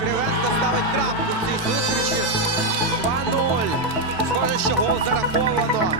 Кривенко ставить крапку в цій зустрічі. 2-0. Схоже, що гол зараховано.